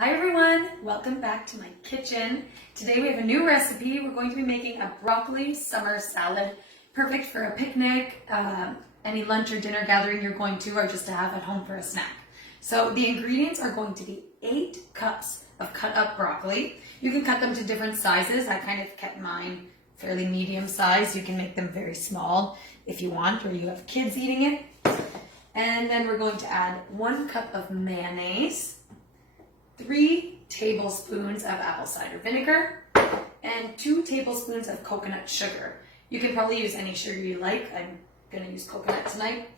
Hi everyone, welcome back to my kitchen. Today we have a new recipe. We're going to be making a broccoli summer salad, perfect for a picnic, any lunch or dinner gathering you're going to, or just to have at home for a snack. So the ingredients are going to be 8 cups of cut up broccoli. You can cut them to different sizes. I kind of kept mine fairly medium size. You can make them very small if you want, or you have kids eating it. And then we're going to add 1 cup of mayonnaise, 3 tablespoons of apple cider vinegar, and 2 tablespoons of coconut sugar. You can probably use any sugar you like. I'm going to use coconut tonight.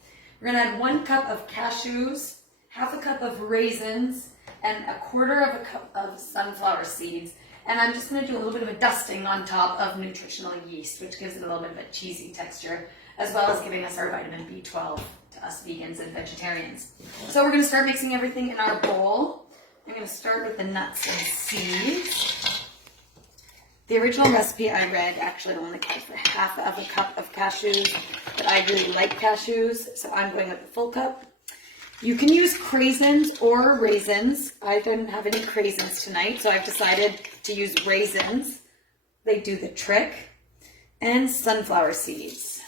We're going to add 1 cup of cashews, half a cup of raisins, and 1/4 of a cup of sunflower seeds. And I'm just going to do a little bit of a dusting on top of nutritional yeast, which gives it a little bit of a cheesy texture, as well as giving us our vitamin B12 to us vegans and vegetarians. So we're going to start mixing everything in our bowl. I'm going to start with the nuts and seeds. The original recipe I read actually only called for half of a cup of cashews, but I really like cashews, so I'm going with the full cup. You can use craisins or raisins. I didn't have any craisins tonight, so I've decided to use raisins. They do the trick. And sunflower seeds.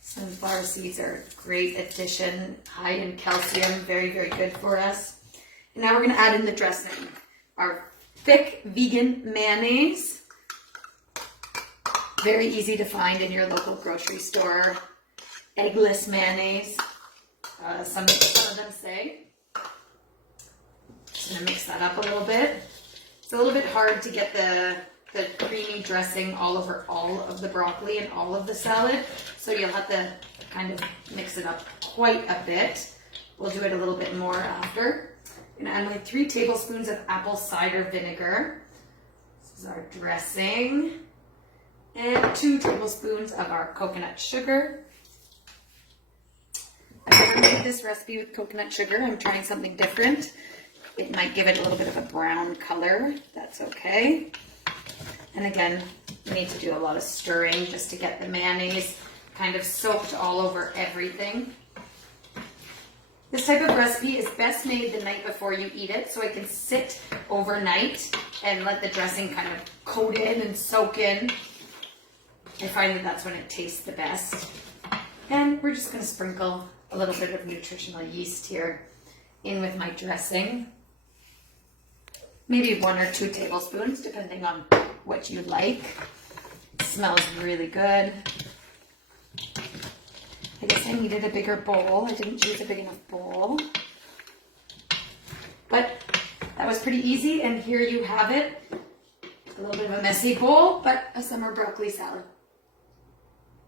Sunflower seeds are a great addition, high in calcium, very, very good for us. And now we're going to add in the dressing. Our thick vegan mayonnaise, very easy to find in your local grocery store. Eggless mayonnaise, some of them say. Just going to mix that up a little bit. It's a little bit hard to get the creamy dressing all over all of the broccoli and all of the salad, so you'll have to kind of mix it up quite a bit. We'll do it a little bit more after. I'm going to add my 3 tablespoons of apple cider vinegar. This is our dressing. And 2 tablespoons of our coconut sugar. I've never made this recipe with coconut sugar. I'm trying something different. It might give it a little bit of a brown color. That's okay. And again, we need to do a lot of stirring just to get the mayonnaise kind of soaked all over everything. This type of recipe is best made the night before you eat it, so it can sit overnight and let the dressing kind of coat in and soak in. I find that that's when it tastes the best. And we're just going to sprinkle a little bit of nutritional yeast here in with my dressing. Maybe 1 or 2 tablespoons, depending on what you like. It smells really good. I guess I needed a bigger bowl. I didn't choose a big enough bowl. But that was pretty easy, and here you have it. A little bit of a messy bowl, but a summer broccoli salad.